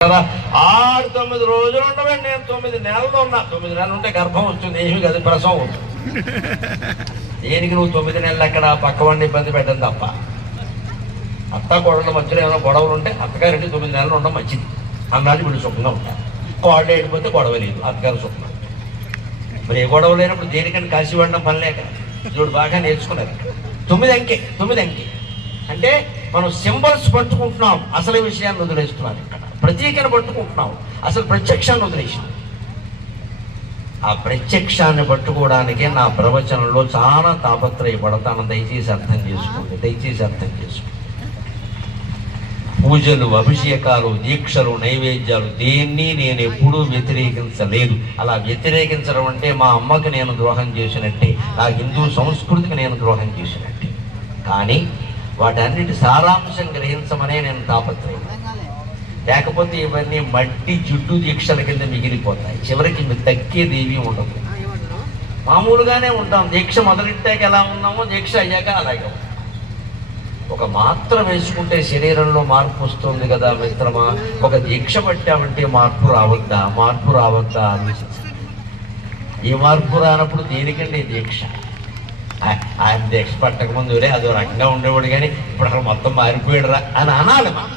కదా? ఆరు తొమ్మిది రోజులు ఉండవండి. నేను తొమ్మిది నెలలు ఉన్నా. తొమ్మిది నెలలు ఉంటే గర్భం వస్తుంది. ఏమి కదా ప్రసవం అవుతుంది దేనికి నువ్వు తొమ్మిది నెలలు అక్కడ పక్కవాడిని ఇబ్బంది పెట్టడం తప్ప? అత్త కోడళ్ళ మధ్యలో ఏమైనా గొడవలు ఉంటే అత్తగారింటి తొమ్మిది నెలలు ఉండడం మంచిది. అన్నాడు వీళ్ళు సుఖంగా ఉంటారు. కోడలు వెళ్ళిపోతే గొడవ లేదు. అత్తగారు సుఖం మరి ఏ గొడవ లేనప్పుడు దేనికంటే కాసి పడడం పని లేక? చూడు బాగా నేర్చుకున్నారు. తొమ్మిది అంకె తొమ్మిది అంకె. అంటే మనం సింబల్స్ పట్టుకుంటున్నాం. అసలు విషయాన్ని వదిలేస్తున్నాను. ప్రతీకను పట్టుకుంటున్నాం అసలు ప్రత్యక్షాన్ని వదిలేసాం ఆ ప్రత్యక్షాన్ని పట్టుకోవడానికే నా ప్రవచనంలో చాలా తాపత్రయపడతాను దయచేసి అర్థం చేసుకోండి దయచేసి అర్థం చేసుకోండి. పూజలు అభిషేకాలు దీక్షలు నైవేద్యాలు దేన్ని నేను ఎప్పుడూ వ్యతిరేకించలేదు. అలా వ్యతిరేకించడం అంటే మా అమ్మకి నేను ద్రోహం చేసినట్టే నా హిందూ సంస్కృతికి నేను ద్రోహం చేసినట్టే. కానీ వాటన్నిటి సారాంశం గ్రహించమనే నేను తాపత్రయం లేకపోతే ఇవన్నీ మట్టి జుట్టు దీక్షల కింద మిగిలిపోతాయి. చివరికి మీకు తగ్గేదేవి ఉండదు. మామూలుగానే ఉంటాం. దీక్ష మొదలెట్టాక ఎలా ఉన్నామో దీక్ష అయ్యాక అలాగే ఒక మాత్ర వేసుకుంటే శరీరంలో మార్పు వస్తుంది కదా మిత్రమా? ఒక దీక్ష పట్టామంటే మార్పు రావద్దా? మార్పు రావద్దా ఆలోచించండి ఈ మార్పు రానప్పుడు దేనికండి దీక్ష? ఆయన దీక్ష పట్టక ముందు "ఒరే, అదో రకంగా ఉండేవాడు కానీ ఇప్పుడు అసలు మొత్తం మారిపోయాడురా అని అనాలి మనం.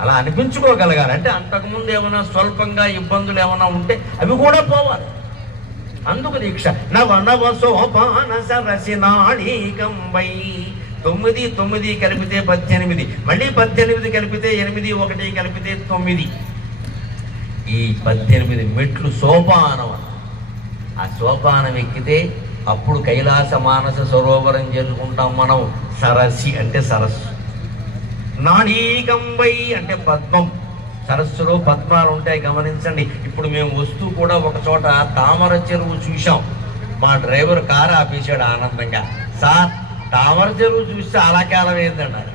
అలా అనిపించుకోగలగాలి. అంటే అంతకుముందు ఏమైనా స్వల్పంగా ఇబ్బందులు ఏమైనా ఉంటే అవి కూడా పోవాలి. అందుకు దీక్ష. నవ సోపాన సరసి నాళీకంబై తొమ్మిది తొమ్మిది కలిపితే పద్దెనిమిది. మళ్ళీ పద్దెనిమిది కలిపితే ఎనిమిది ఒకటి కలిపితే తొమ్మిది. ఈ పద్దెనిమిది మెట్లు సోపానం ఆ సోపానం ఎక్కితే అప్పుడు కైలాస మానస సరోవరం చేసుకుంటాం మనం. సరసి అంటే సరస్సు. నాడీకంబై అంటే పద్మం. సరస్సులో పద్మాలు ఉంటాయి గమనించండి. ఇప్పుడు మేము వస్తూ కూడా ఒక చోట తామర చెరువు చూశాం. మా డ్రైవర్ కారు ఆపేశాడు ఆనందంగా. సార్ తామర చెరువు చూస్తే అలా కాలం ఏందన్నారు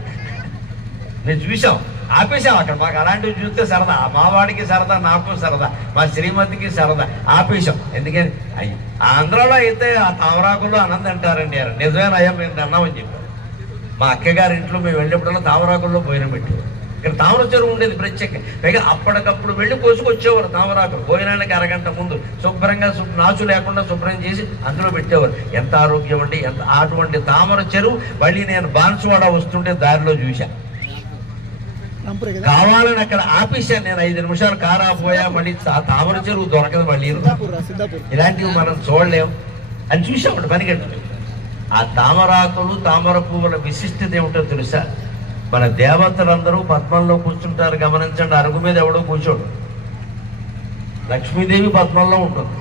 నేను చూసాం ఆపేసాం అక్కడ. మాకు అలాంటివి చూస్తే సరదా. మా వాడికి సరదా నాకు సరదా. మా శ్రీమతికి సరదా. ఆపేసాం ఎందుకని? అయ్యి ఆంధ్రాలో అయితే ఆ తామరాకుల్లో ఆనందం అంటారండి. నిజమేనయ్యా మేము అన్నామని చెప్పారు. మా అక్కగారి ఇంట్లో మేము వెళ్ళినప్పుడల్లా తామరాకుల్లో భోజనం పెట్టేవారు. ఇక్కడ తామర చెరువు ఉండేది ప్రత్యేక పైగా అప్పటికప్పుడు వెళ్ళి కోసుకొచ్చేవారు తామరాకులు. భోజనానికి అరగంట ముందు శుభ్రంగా శుభ్ర నాచు లేకుండా శుభ్రం చేసి అందులో పెట్టేవారు. ఎంత ఆరోగ్యం అండి ఎంత అటువంటి తామర చెరువు. మళ్ళీ నేను బాన్సువాడ వస్తుంటే దారిలో చూశా. రంపురే కదా? కావాలని అక్కడ ఆపేశాను నేను ఐదు నిమిషాలు కారు ఆపోయా మళ్ళీ తామర చెరువు దొరకదు మళ్ళీ ఇలాంటివి మనం చూడలేం. అని చూసాం పనిగట్టు. ఆ తామరాకులు తామర పువ్వుల విశిష్టత ఏమిటో తెలుసా? మన దేవతలందరూ పద్మంలో కూర్చుంటారు గమనించండి అరుగు మీద ఎవడో కూర్చోడు. లక్ష్మీదేవి పద్మంలో ఉంటుంది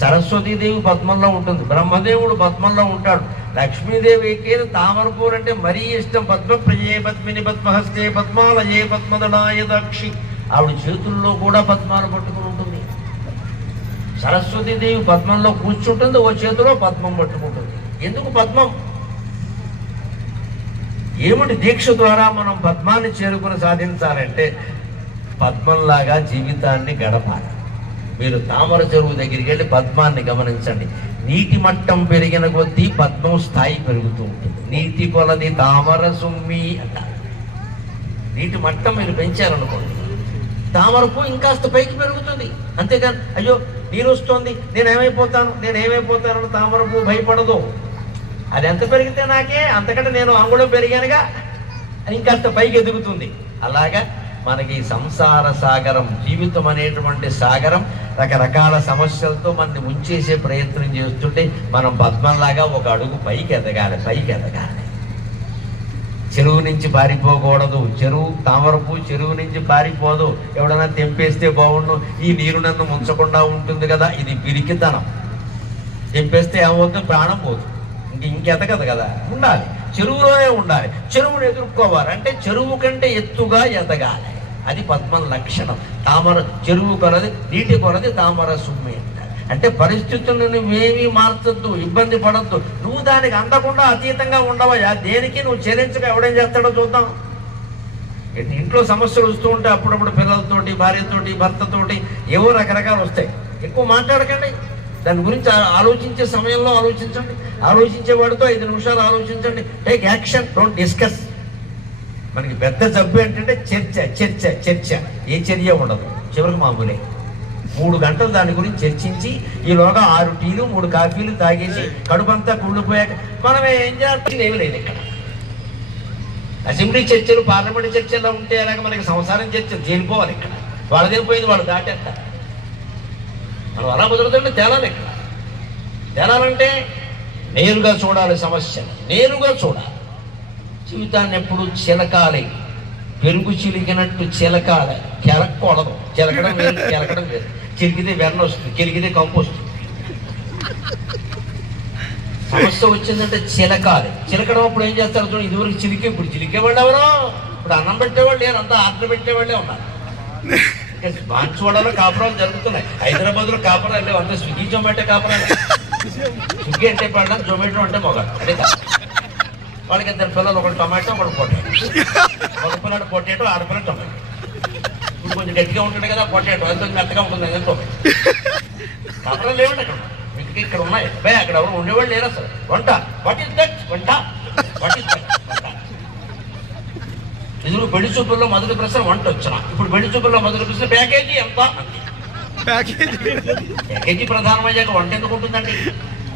సరస్వతీదేవి పద్మంలో ఉంటుంది బ్రహ్మదేవుడు పద్మంలో ఉంటాడు. లక్ష్మీదేవికి తామర పువ్వులు అంటే మరీ ఇష్టం పద్మ ప్రియే పద్మిని పద్మహస్తే పద్మాలయే పద్మదనాయ దక్షి. ఆవిడ చేతుల్లో కూడా పద్మాలు పట్టుకుని ఉంటుంది. సరస్వతీదేవి పద్మంలో కూర్చుంటుంది ఓ చేతిలో పద్మం పట్టుకుంటుంది. ఎందుకు పద్మం? ఏమిటి దీక్ష ద్వారా మనం పద్మాన్ని చేరుకుని సాధించాలంటే పద్మంలాగా జీవితాన్ని గడపాలి. మీరు తామర చెరువు దగ్గరికి వెళ్ళి పద్మాన్ని గమనించండి. నీటి మట్టం పెరిగిన కొద్దీ పద్మం స్థాయి పెరుగుతూ ఉంటుంది. నీటి కొలది తామర సుమ్మి అంటారు నీటి మట్టం మీరు పెంచారనుకోండి. తామర పువ్వు ఇంకాస్త పైకి పెరుగుతుంది. అంతేకాని అయ్యో నీరు వస్తుంది నేను ఏమైపోతాను నేను ఏమైపోతానని తామర పువ్వు భయపడదు. అది ఎంత పెరిగితే నాకే? అంతకంటే నేను అంగుళం పెరిగానుగా? అని ఇంకాస్త పైకి ఎదుగుతుంది. అలాగా మనకి సంసార సాగరం జీవితం అనేటువంటి సాగరం రకరకాల సమస్యలతో మనని ఉంచేసే ప్రయత్నం చేస్తుంటే మనం పద్మంలాగా ఒక అడుగు పైకి ఎదగాలి పైకి ఎదగాలి. చెరువు నుంచి పారిపోకూడదు. చెరువు తామరపు చెరువు నుంచి పారిపోదు. ఎవడన్నా తెంపేస్తే బాగుండు. ఈ నీరు నన్ను ముంచకుండా ఉంటుంది కదా. ఇది పిరికితనం. తెంపేస్తే ఏమవుతుంది? ప్రాణం పోతుంది ఇంక కదా. ఉండాలి. చెరువులోనే ఉండాలి. చెరువును ఎదుర్కోవాలి. అంటే చెరువు కంటే ఎత్తుగా ఎదగాలి. అది పద్మం లక్షణం. తామర చెరువు కొరది నీటి కొరది తామర సుమ్మి అంటే పరిస్థితులను నువ్వేమీ మార్చొద్దు ఇబ్బంది పడద్దు. నువ్వు దానికి అందకుండా అతీతంగా ఉండవయ్యా. దేనికి నువ్వు చెల్లించక ఎవడేం చేస్తాడో చూద్దాం. ఇంట్లో సమస్యలు వస్తూ ఉంటే అప్పుడప్పుడు పిల్లలతోటి భార్యతోటి భర్తతోటి ఏవో రకరకాలు వస్తాయి. ఎక్కువ మాట్లాడకండి. దాని గురించి ఆలోచించే సమయంలో ఆలోచించండి. ఆలోచించే వాడితో ఐదు నిమిషాలు ఆలోచించండి. టేక్ యాక్షన్ డోంట్ డిస్కస్ మనకి పెద్ద జబ్బు ఏంటంటే చర్చ చర్చ చర్చ. ఏ చర్య ఉండదు. చివరికి మామూలే. మూడు గంటలు దాని గురించి చర్చించి ఈలోగా ఆరు టీలు మూడు కాఫీలు తాగేసి కడుపంతా కుళ్ళిపోయాక మనం ఏం చేస్తాం? ఏమి లేదు ఇక్కడ. అసెంబ్లీ చర్చలు పార్లమెంట్ చర్చలు ఉంటే అలాగ మనకి సంసారం చర్చలు చేరిపోవాలి ఇక్కడ. వాళ్ళ చేరిపోయింది వాళ్ళు దాటేస్తారు. మనం అలా కుదురుతుంటే తేలాలి ఇక్కడ. తేలాలంటే నేరుగా చూడాలి సమస్య. నేరుగా చూడాలి. జీవితాన్ని ఎప్పుడు చిలకాలి. పెరుగు చిలికినట్టు చిలకాలి. కెలకూడదు చిలకడం లేదు కెలకడం లేదు. చిలికితే వెన్న వస్తుంది కెలికితే కంపు వస్తుంది. సమస్య వచ్చిందంటే చిలకాలి. చిలకడం అప్పుడు ఏం చేస్తారు చూడండి ఇదివరకు చిలికే ఇప్పుడు చిలికేవాళ్ళు ఎవరో? ఇప్పుడు అన్నం పెట్టేవాళ్ళు లేరు అంతా ఆర్డర్ పెట్టేవాళ్ళే ఉన్నారు. ఇంకా బాన్సువాడలో కాపురాలు జరుగుతున్నాయి. హైదరాబాద్లో కాపురాలు లేవు అంతా స్విగ్గీ జొమాటో కాపురాలు. స్విగ్గీ అంటే పడడం జొమాటో అంటే మొగ. అదే వాళ్ళకి ఇద్దరు పిల్లలు ఒకటి టమాటో ఒకటి పొటాటో. ఒక పిల్లడు పొటాటో పిల్లలు టమాటో. ఇప్పుడు కొంచెం గట్టిగా ఉంటుంది కదా పొటాటో. ఎంతో మెత్తగా ఉంటుంది ఎంతో కాపురాలు లేవండి అక్కడ. మీకు ఇక్కడ ఉన్నాయి? బే అక్కడ ఎవరు ఉండేవాళ్ళు లేరు అసలు వంట. వాట్ ఇస్ దట్ వంట. వాట్ ఇస్ దట్ ఇది నువ్వు పెళ్ళి చూపుల్లో మొదటి ప్రశ్న వంట వచ్చిన. ఇప్పుడు పెళ్ళి చూపుల్లో మొదటి ప్రశ్న ప్యాకేజీ ఎంత? అంతే. ప్యాకేజీ ప్రధానమయ్యాక వంట ఎందుకు ఉంటుందండి?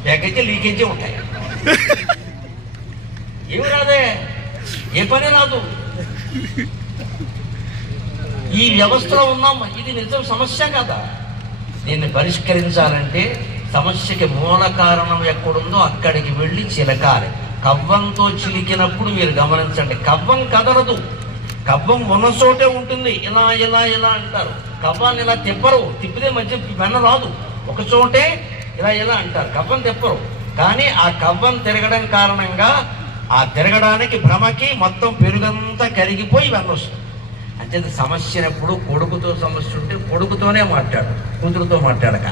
ప్యాకేజీ లీకేజీ ఉంటాయి. ఏమి రాదే? ఏ పని రాదు. ఈ వ్యవస్థలో ఉన్నాం ఇది నిజం సమస్య కదా? దీన్ని పరిష్కరించాలంటే సమస్యకి మూల కారణం ఎక్కడుందో అక్కడికి వెళ్ళి చిలకాలి. కవ్వంతో చిలికినప్పుడు మీరు గమనించండి. కవ్వం కదలదు. కవ్వం ఉన్న చోటే ఉంటుంది. ఇలా ఇలా ఇలా అంటారు. కవ్వాన్ని ఇలా తిప్పరు తిప్పితే మధ్య వెన్న రాదు. ఒక చోటే ఇలా ఇలా అంటారు. కవ్వం తిప్పరు. కానీ ఆ కవ్వం తిరగడం కారణంగా ఆ తిరగడానికి భ్రమకి మొత్తం పెరుగంతా కరిగిపోయి వెన్న వస్తుంది. అంచేత సమస్యనప్పుడు కొడుకుతో సమస్య ఉంటే కొడుకుతోనే మాట్లాడు కూతురుతో మాట్లాడక.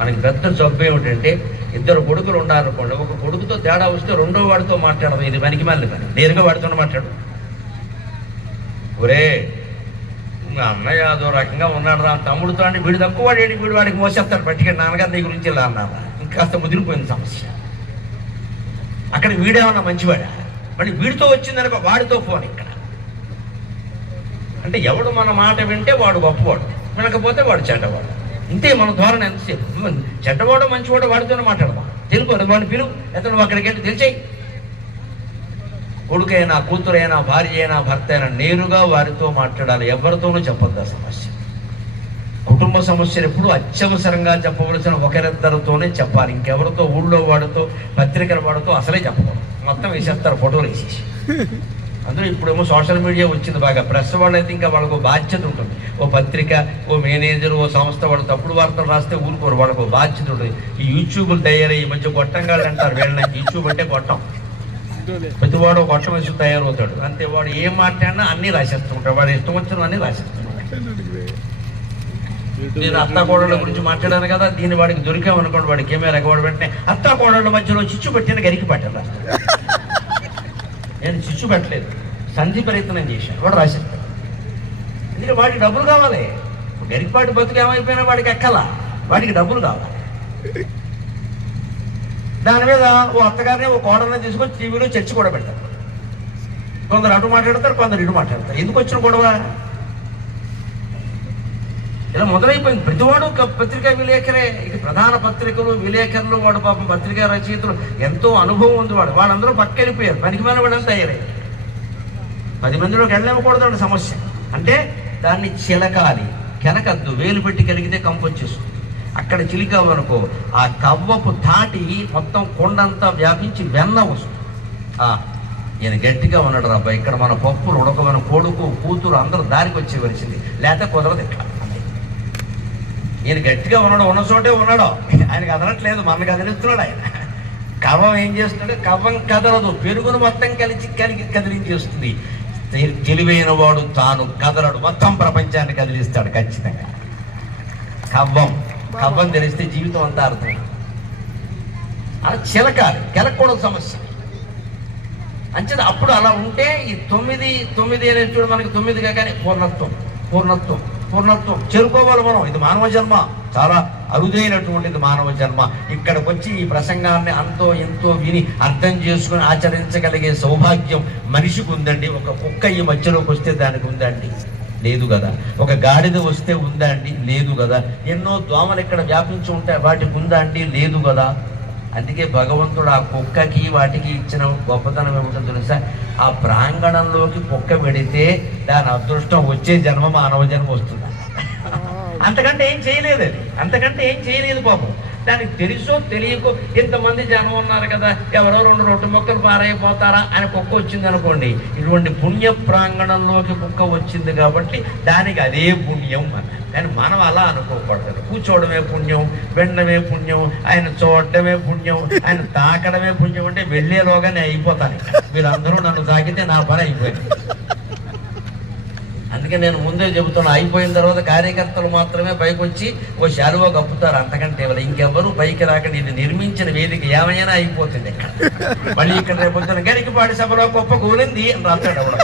మనకి పెద్ద జబ్బు ఏమిటంటే ఇద్దరు కొడుకులు ఉండాలనుకోండి ఒక కొడుకుతో తేడా వస్తే రెండో వాడితో మాట్లాడదు. ఇది పనికి మళ్ళీ నేరుగా వాడితో మాట్లాడు. ఒరే మా అన్నయ్య అదో రకంగా ఉన్నాడు రా. తమ్ముడితో అంటే వీడు తక్కువ వాడు వీడు వాడికి మోసేస్తాడు పట్టుకెళ్ళి నాన్నగారి దగ్గర గురించి ఇలా అన్నారు ఇంకాస్త ముదిరిపోయింది సమస్య. అక్కడ వీడేమన్నా మంచివాడా? మళ్ళీ వీడితో వచ్చిందనుకో వాడితో ఫోన్ ఇక్కడ. అంటే ఎవడు మన మాట వింటే వాడు గొప్పవాడు. వినకపోతే వాడు చెడ్డవాడు. ఇంతే మన ధోరణి ఎంతసేపు. చెడ్డవాడు మంచివాడు వాడితోనే మాట్లాడదాం. తెలుపు వాడిని పిలువు. ఎతను అక్కడికి వెళ్ళి తెలిసేయి. కొడుకైనా కూతురైనా భార్య అయినా భర్త అయినా నేరుగా వారితో మాట్లాడాలి. ఎవరితోనూ చెప్పొద్దు సమస్య. కుటుంబ సమస్యలు ఎప్పుడు అత్యవసరంగా చెప్పవలసిన ఒకరిద్దరితోనే చెప్పాలి. ఇంకెవరితో ఊళ్ళో వాడితో పత్రికల వాడితో అసలే చెప్పకూడదు. మొత్తం వేసేస్తారు ఫోటోలు వేసేసి. అందులో ఇప్పుడేమో సోషల్ మీడియా వచ్చింది బాగా. ప్రెస్ వాళ్ళైతే ఇంకా వాళ్ళకు బాధ్యత ఉంటుంది. ఓ పత్రిక ఓ మేనేజర్ ఓ సంస్థ వాళ్ళు తప్పుడు వార్తలు రాస్తే ఊరుకోరు. వాళ్ళకు బాధ్యత ఉంటుంది. ఈ యూట్యూబ్లు తయారయ్యి ఈ మధ్య గొట్టంగా అంటారు. వీళ్ళని యూట్యూబ్ అంటే గొట్టం. ప్రతివాడు గొట్టం వేసి తయారవుతాడు. అంతే వాడు ఏం మాట్లాడినా అన్ని రాసేస్తూ ఉంటాడు. వాడు ఇష్టం వచ్చిన అన్ని రాసేస్తున్నాడు నేను అత్త కోడళ్ళ గురించి మాట్లాడాను కదా దీన్ని వాడికి దొరికామనుకోండి వాడికి కెమెరా ఎగవాడు వెంటనే అత్త కోడళ్ళ మధ్యలో చిచ్చు పెట్టిన గరికి పట్టాను రాస్తాడు. నేను చిచ్చు పెట్టలేదు. సంధి ప్రయత్నం చేశాను. వాడు రాసేస్తాడు. ఎందుకంటే వాడికి డబ్బులు కావాలి. గరికపాటి బతుకు ఏమైపోయినా వాడికి ఎక్కలా. వాడికి డబ్బులు కావాలి. దాని మీద ఓ అత్తగారిని ఓ కోడల్ని తీసుకొని టీవీలో చర్చి కూడా పెడతారు. కొందరు అటు మాట్లాడతారు కొందరు ఇటు మాట్లాడతారు. ఎందుకు వచ్చిన గొడవ? ఇలా మొదలైపోయింది. ప్రతివాడు పత్రికా విలేకరే. ఇది ప్రధాన పత్రికలు విలేకరులు వాడు పాపం పత్రికా రచయితలు ఎంతో అనుభవం ఉంది వాడు. వాళ్ళందరూ పక్కెళ్ళిపోయారు పనికి మన వాళ్ళంతా అయ్యారు. పది మందిలోకి వెళ్ళలేకూడదు సమస్య. అంటే దాన్ని చిలకాలి. కెనకద్దు. వేలు పెట్టి కలిగితే కంపొచ్చేస్తుంది అక్కడ చిలికావనుకో ఆ కవ్వపు తాటి మొత్తం కొండంతా వ్యాపించి వెన్న వస్తుంది. ఈయన గట్టిగా ఉన్నాడు రబ్బా ఇక్కడ మన పప్పులు ఉడకమైన కొడుకు కూతురు అందరూ దారికి వచ్చేవలసింది లేకపోతే కుదరదు ఇక్కడ. ఈయన గట్టిగా ఉన్నాడు ఉన్న చోటే ఉన్నాడు. ఆయనకు కదలట్లేదు మన కదిలిస్తున్నాడు ఆయన. కవ్వం ఏం చేస్తున్నాడు? కవ్వం కదలదు. పెరుగును మొత్తం కలిసి కలిగి కదిలించేస్తుంది తెలివైన వాడు తాను కదలడు. మొత్తం ప్రపంచాన్ని కదిలిస్తాడు ఖచ్చితంగా. కవ్వం. కవ్వం తెలిస్తే జీవితం అంతా అర్థం. అలా చిలకాలి కెలకూడదు సమస్య. అంచేది అప్పుడు అలా ఉంటే ఈ తొమ్మిది తొమ్మిది అనేది చూడు మనకి తొమ్మిదిగా కానీ పూర్ణత్వం పూర్ణత్వం పూర్ణత్వం. చేరుకోవాలి మనం ఇది మానవ జన్మ. చాలా అరుదైనటువంటిది మానవ జన్మ. ఇక్కడికి వచ్చి ఈ ప్రసంగాన్ని అంతో ఎంతో విని అర్థం చేసుకుని ఆచరించగలిగే సౌభాగ్యం మనిషికి ఉందండి. ఒక కుక్క ఈ మధ్యలోకి వస్తే దానికి ఉందండి. లేదు కదా. ఒక గాడిద వస్తే ఉందా అండి? లేదు కదా. ఎన్నో దోమలు ఇక్కడ వ్యాపించి ఉంటాయి. వాటికి ఉందా అండి? లేదు కదా. అందుకే భగవంతుడు ఆ కుక్కకి వాటికి ఇచ్చిన గొప్పతనం ఏమిటో తెలుసా? ఆ ప్రాంగణంలోకి కుక్క పెడితే దాని అదృష్టం వచ్చే జన్మ మానవ జన్మ వస్తుంది. అంతకంటే ఏం చేయలేదు అది. అంతకంటే ఏం చేయలేదు పాపం. దానికి తెలుసో తెలియకో ఇంతమంది జనం ఉన్నారు కదా ఎవరో రెండు రొట్టె మొక్కలు పారైపోతారా అని కుక్క వచ్చింది అనుకోండి. ఇటువంటి పుణ్య ప్రాంగణంలోకి కుక్క వచ్చింది కాబట్టి దానికి అదే పుణ్యం అని. కానీ మనం అలా అనుకోకూడదు. కూర్చోవడమే పుణ్యం వెండమే పుణ్యం ఆయన చూడటమే పుణ్యం ఆయన తాకడమే పుణ్యం అంటే వెళ్ళేలోగానే అయిపోతాను మీరందరూ నన్ను తాకితే నా పని అయిపోయింది. అందుకే నేను ముందే చెబుతున్నా అయిపోయిన తర్వాత కార్యకర్తలు మాత్రమే పైకి వచ్చి ఓ శాలువా కప్పుతారు అంతకంటే ఇవ్వాలి ఇంకెవ్వరూ పైకి రాకండి ఇది నిర్మించిన వేదిక ఏమైనా అయిపోతుంది ఇక్కడ. మళ్ళీ ఇక్కడ రేపు పొద్దున గరికపాటి సభలో గొప్ప కూలింది అని రాస్తాడు ఎవడో.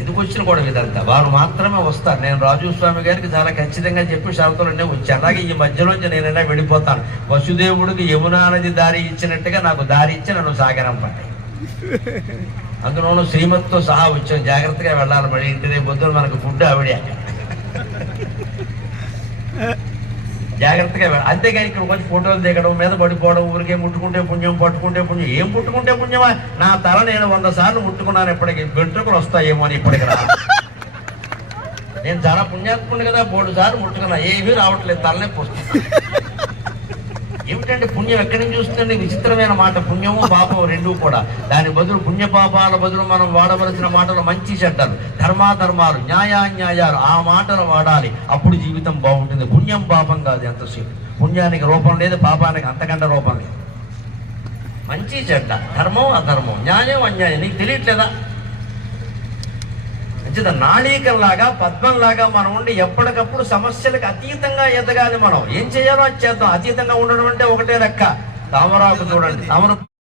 ఎందుకు వచ్చిన కూడా ఇదంతా వారు మాత్రమే వస్తారు. నేను రాజు స్వామి గారికి చాలా ఖచ్చితంగా చెప్పి షరతులన్నీ వచ్చాను. అలాగే ఈ మధ్యలోంచి నేనైనా వెళ్ళిపోతాను వసుదేవుడికి యమునా నది దారి ఇచ్చినట్టుగా నాకు దారి ఇచ్చి నన్ను సాగరంపండి అందులోనూ శ్రీమతితో సహా వచ్చాం. జాగ్రత్తగా వెళ్ళాలి మరి. ఇంటి రేపు పొద్దున మనకు ఫుడ్ ఆవిడే జాగ్రత్తగా వెళ్ళాలి. అంతేగాని ఇక్కడ వచ్చి ఫోటోలు దిగడం మీద పడిపోవడం ఊరికే ముట్టుకుంటే పుణ్యం పట్టుకుంటే పుణ్యం. ఏం ముట్టుకుంటే పుణ్యమా? నా తల నేను వంద సార్లు ముట్టుకున్నాను. ఇప్పటికి వెంట్రుకలు వస్తాయేమో అని ఇప్పటికి రా నేను చాలా పుణ్యాత్ముడు కదా. మూడు సార్లు ముట్టుకున్నా. ఏమీ రావట్లేదు. తలనే పుస్తకం ఏమిటంటే పుణ్యం? ఎక్కడి నుంచి చూస్తుంది విచిత్రమైన మాట. పుణ్యము పాపం రెండూ కూడా. దాని బదులు పుణ్య పాపాల బదులు మనం వాడవలసిన మాటలు మంచి చెడ్డలు. ధర్మాధర్మాలు న్యాయాన్యాయాలు ఆ మాటలు వాడాలి. అప్పుడు జీవితం బాగుంటుంది. పుణ్యం పాపం కాదు ఎంతసేపు. పుణ్యానికి రూపం లేదు పాపానికి అంతకంటే రూపం లేదు. మంచి చెడ్డ. ధర్మం అధర్మం. న్యాయం అన్యాయం. నీకు తెలియట్లేదా? అంచేత నాళీకంలాగా పద్మంలాగా మనం ఉండి ఎప్పటికప్పుడు సమస్యలకు అతీతంగా ఎదగాలి మనం. ఏం చేయాలో అది చేద్దాం. అతీతంగా ఉండడం అంటే ఒకటే లెక్క. తామరాకు చూడండి. తామర